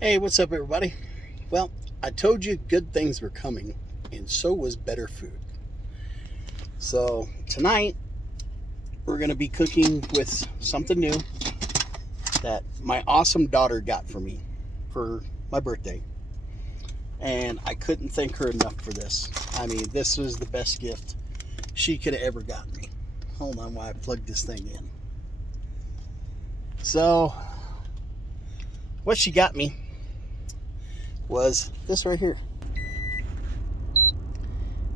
Hey, what's up, everybody? Well, I told you good things were coming, and so was better food. So, tonight, we're going to be cooking with something new that my awesome daughter got for me for my birthday. And I couldn't thank her enough for this. I mean, this was the best gift she could have ever gotten me. Hold on while I plug this thing in. So, what she got me was this right here.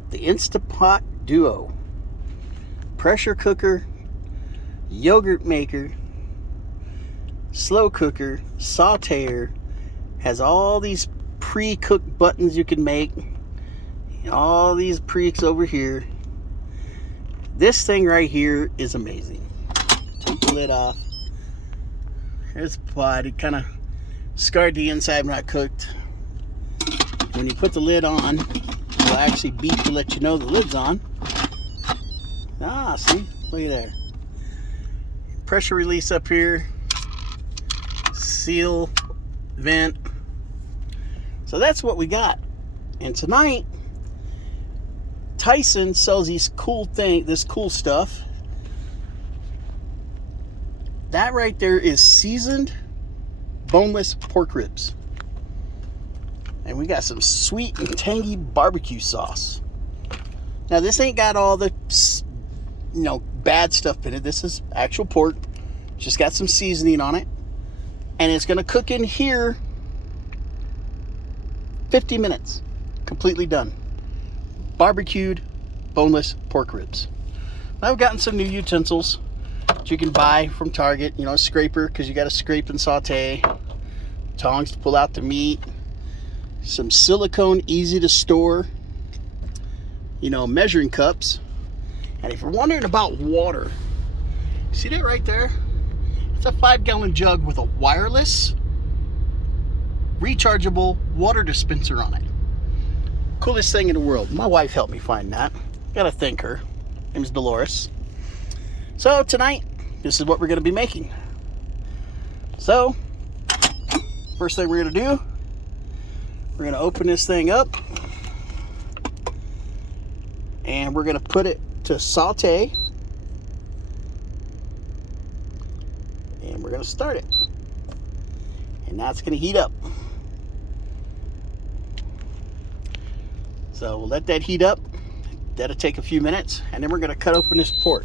The Instapot Duo. Pressure cooker, yogurt maker, slow cooker, sauteer, has all these pre-cooked buttons you can make, all these pre's over here. This thing right here is amazing. Take the lid off. Here's the pot. It kind of scarred the inside when I cooked. When you put the lid on, it'll actually beep to let you know the lid's on. Ah, see? Look at there. Pressure release up here. Seal, vent. So that's what we got. And tonight, Tyson sells this cool stuff. That right there is seasoned boneless pork ribs. And we got some sweet and tangy barbecue sauce. Now this ain't got all the bad stuff in it. This is actual pork. Just got some seasoning on it. And it's gonna cook in here 50 minutes. Completely done. Barbecued boneless pork ribs. I've gotten some new utensils that you can buy from Target. A scraper, because you got to scrape and saute. Tongs to pull out the meat. Some silicone, easy to store, measuring cups. And if you're wondering about water, see that right there? It's a 5-gallon jug with a wireless, rechargeable water dispenser on it. Coolest thing in the world. My wife helped me find that. Gotta thank her. Her name's Dolores. So tonight, this is what we're gonna be making. So, first thing we're gonna do, we're going to open this thing up and we're going to put it to saute, and we're going to start it, and that's going to heat up. So we'll let that heat up. That'll take a few minutes, and then we're going to cut open this pork.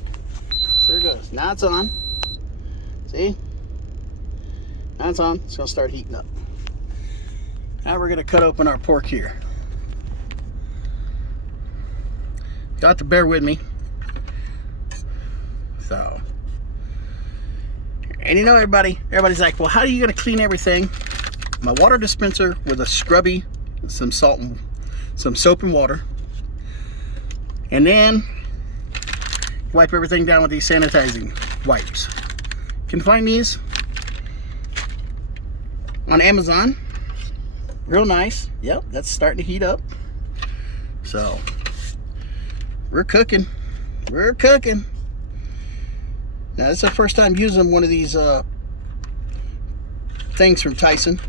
So there it goes. Now it's on. See? Now it's on. It's going to start heating up. Now we're going to cut open our pork here. You'll have to bear with me. So, and everybody's like, well, how are you going to clean everything? My water dispenser with a scrubby, some salt and some soap and water. And then wipe everything down with these sanitizing wipes. You can find these on Amazon. Real nice. Yep, that's starting to heat up. So, we're cooking. We're cooking. Now, this is the first time using one of these things from Tyson.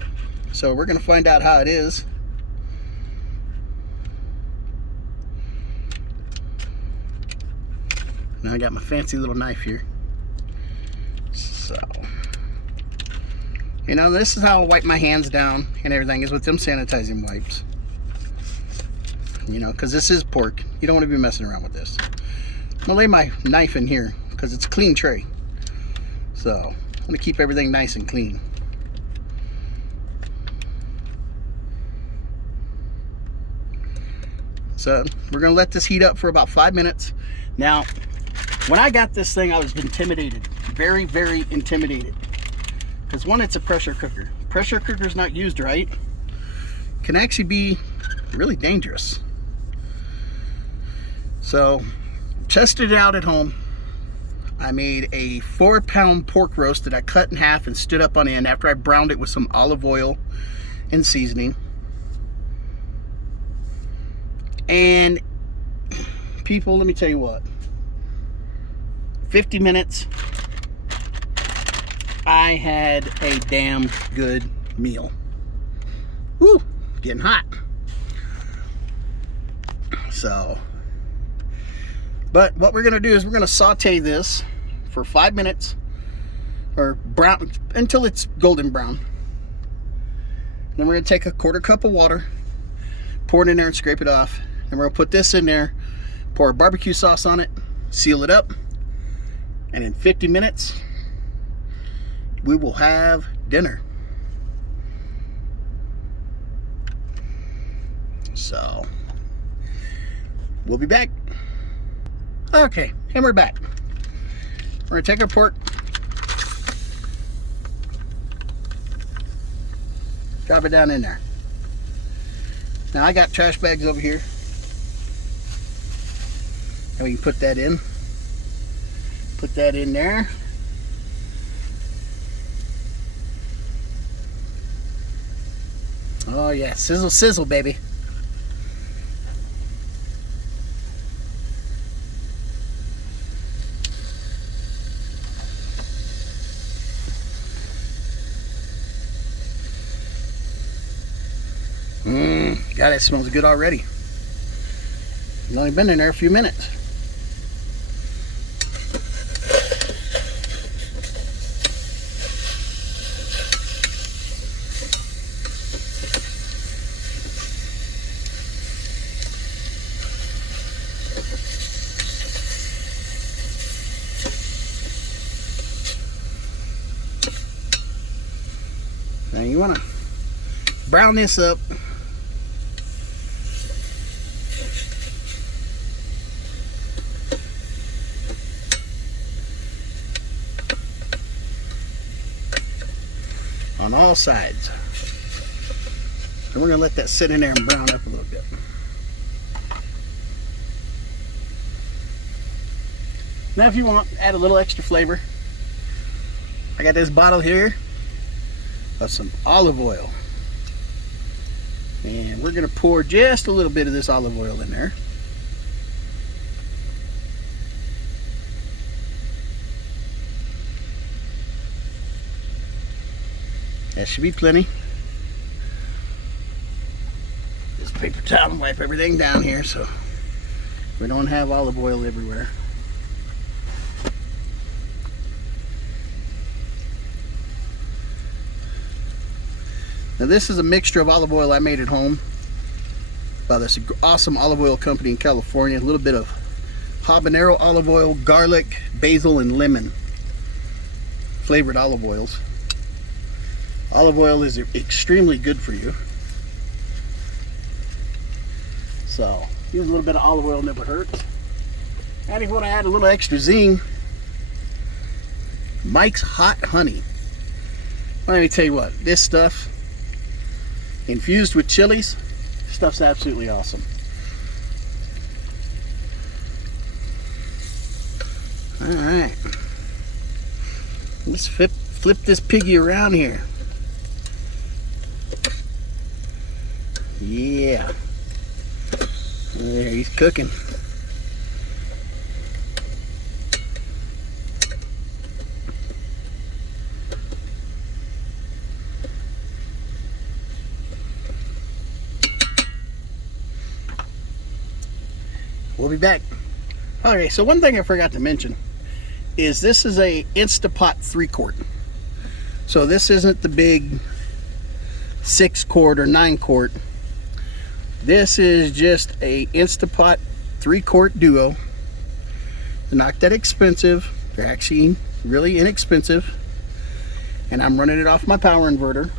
So, we're going to find out how it is. Now, I got my fancy little knife here. So, this is how I wipe my hands down and everything, is with them sanitizing wipes. Because this is pork. You don't want to be messing around with this. I'm going to lay my knife in here because it's a clean tray. So, I'm going to keep everything nice and clean. So, we're going to let this heat up for about 5 minutes. Now, when I got this thing, I was intimidated. Very, very intimidated. Because one, it's a pressure cooker. Pressure cookers not used right can actually be really dangerous. So, tested it out at home. I made a 4-pound pork roast that I cut in half and stood up on end after I browned it with some olive oil and seasoning. And people, let me tell you what. 50 minutes, I had a damn good meal. Woo, getting hot. So, but what we're gonna do is we're gonna saute this for 5 minutes, or brown until it's golden brown. Then we're gonna take a 1/4 cup of water, pour it in there and scrape it off. And we're gonna put this in there, pour a barbecue sauce on it, seal it up, and in 50 minutes, we will have dinner. So, we'll be back. Okay, and we're back. We're gonna take our pork, drop it down in there. Now I got trash bags over here, and we can put that in. Put that in there. Oh yeah, sizzle, sizzle, baby. God, that smells good already. It's only been in there a few minutes. Now you want to brown this up. On all sides. And we're going to let that sit in there and brown up a little bit. Now if you want, add a little extra flavor. I got this bottle here of some olive oil. And we're going to pour just a little bit of this olive oil in there. That should be plenty. This paper towel and wipe everything down here so we don't have olive oil everywhere. Now this is a mixture of olive oil I made at home by this awesome olive oil company in California. A little bit of habanero olive oil, garlic, basil, and lemon flavored olive oils. Olive oil is extremely good for you. So, use a little bit of olive oil, never hurts. And if you want to add a little extra zing, Mike's Hot Honey. Let me tell you what, this stuff, infused with chilies, stuff's absolutely awesome. Alright. Let's flip this piggy around here. Yeah. There, he's cooking. We'll be back. Okay, so one thing I forgot to mention is this is a Instapot 3-quart. So this isn't the big 6-quart or 9-quart. This is just a Instapot 3-quart duo. They're not that expensive. They're actually really inexpensive. And I'm running it off my power inverter.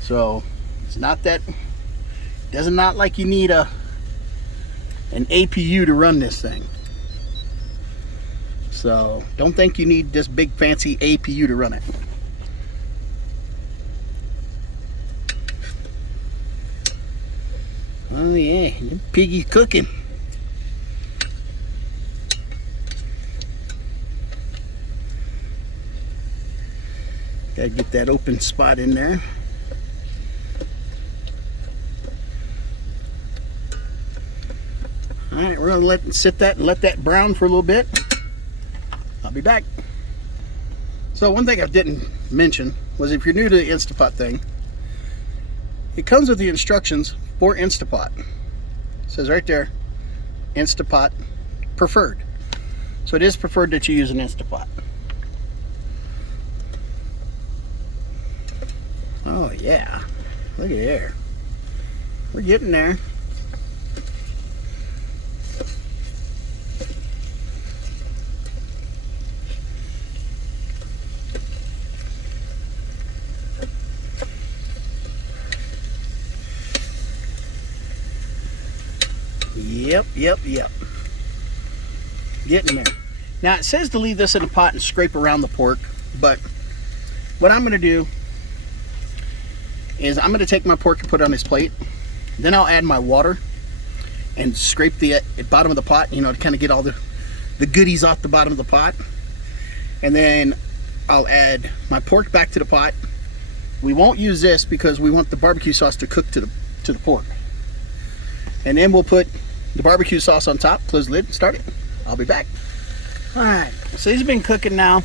So it's not that, doesn't not like you need an APU to run this thing. So don't think you need this big fancy APU to run it. Oh yeah, the piggy's cooking. Gotta get that open spot in there. Alright, we're gonna let that brown for a little bit. I'll be back. So one thing I didn't mention was if you're new to the Instapot thing, It comes with the instructions for Instapot. It says right there, Instapot preferred. So it is preferred that you use an Instapot. Oh yeah, look at there. We're getting there. Yep. Getting there. Now it says to leave this in a pot and scrape around the pork, but what I'm going to do is I'm going to take my pork and put it on this plate. Then I'll add my water and scrape the bottom of the pot, you know, to kind of get all the goodies off the bottom of the pot. And then I'll add my pork back to the pot. We won't use this because we want the barbecue sauce to cook to the pork. And then we'll put the barbecue sauce on top, close the lid, and start it. I'll be back. All right, so these have been cooking now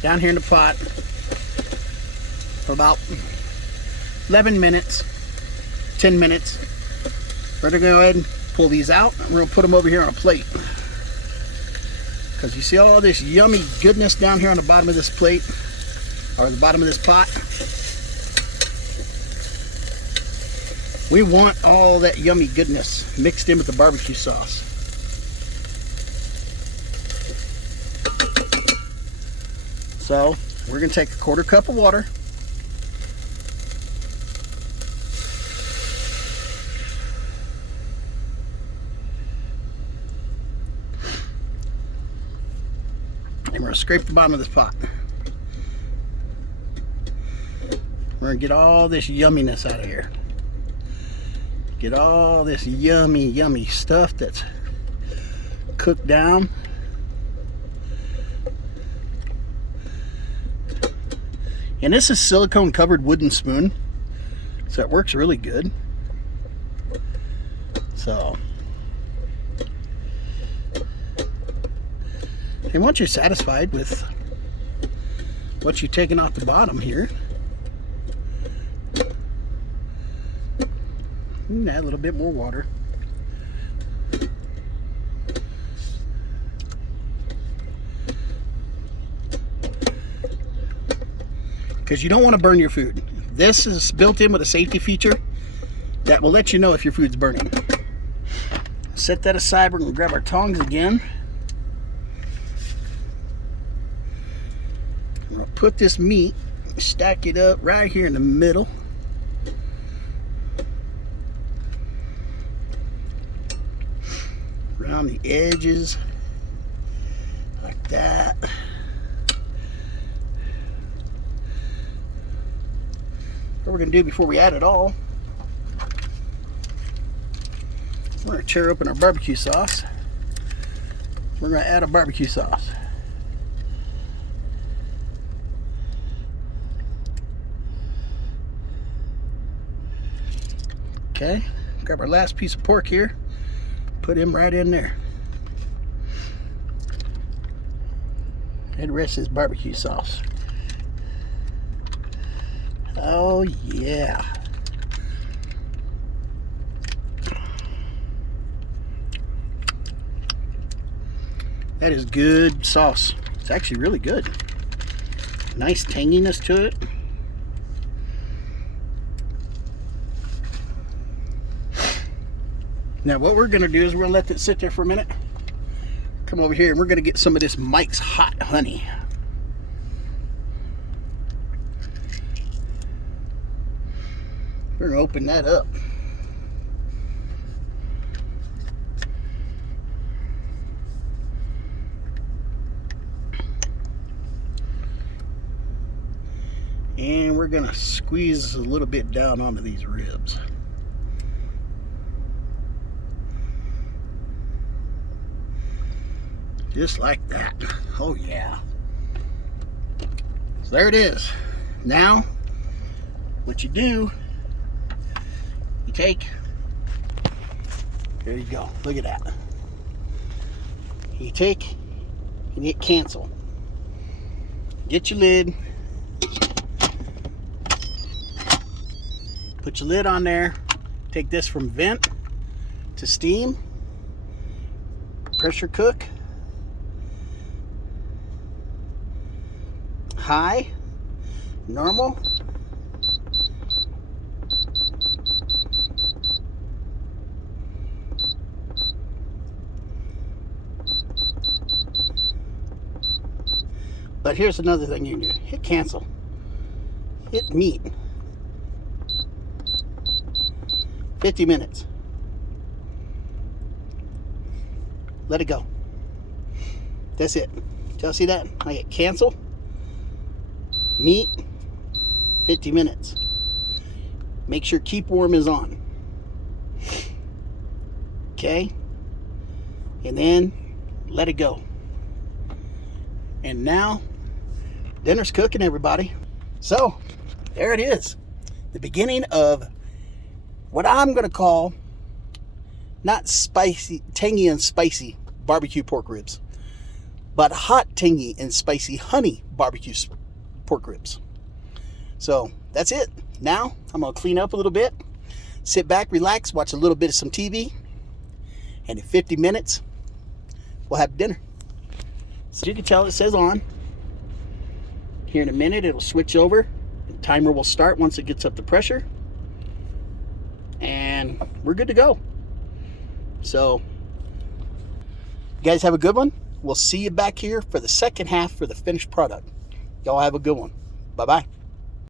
down here in the pot for about 11 minutes, 10 minutes. We're gonna go ahead and pull these out, and we're gonna put them over here on a plate. Because you see all this yummy goodness down here on the bottom of this plate, or the bottom of this pot. We want all that yummy goodness mixed in with the barbecue sauce. So we're going to take a 1/4 cup of water. And we're going to scrape the bottom of this pot. We're going to get all this yumminess out of here. Get all this yummy stuff that's cooked down. And this is silicone covered wooden spoon, so it works really good. So, and once you're satisfied with what you're taking off the bottom here, you can add a little bit more water. Because you don't want to burn your food. This is built in with a safety feature that will let you know if your food's burning. Set that aside. We're going to grab our tongs again. I'm going to put this meat, stack it up right here in the middle. Around the edges, like that. What we're going to do before we add it all, we're going to tear open our barbecue sauce. We're going to add a barbecue sauce. Okay, grab our last piece of pork here. Put him right in there. And the rest is barbecue sauce. Oh yeah. That is good sauce. It's actually really good. Nice tanginess to it. Now what we're gonna do is we're gonna let that sit there for a minute. Come over here and we're gonna get some of this Mike's Hot Honey. We're gonna open that up. And we're gonna squeeze a little bit down onto these ribs. Just like that. Oh yeah. So there it is. Now, what you do, you take, there you go, look at that. You take and hit cancel. Get your lid. Put your lid on there. Take this from vent to steam. Pressure cook. High. Normal. But here's another thing you can do. Hit cancel. Hit meat. 50 minutes. Let it go. That's it. Y'all see that? I hit cancel. Meat. 50 minutes. Make sure keep warm is on. Okay. And then let it go. And now dinner's cooking, everybody. So there it is. The beginning of what I'm going to call not spicy, tangy and spicy barbecue pork ribs, but hot, tangy and spicy honey barbecue pork ribs. So that's it. Now I'm going to clean up a little bit, sit back, relax, watch a little bit of some TV, and in 50 minutes, we'll have dinner. So you can tell it says on. Here in a minute, it'll switch over. The timer will start once it gets up to pressure. And we're good to go. So, you guys have a good one. We'll see you back here for the second half for the finished product. Y'all have a good one. Bye-bye.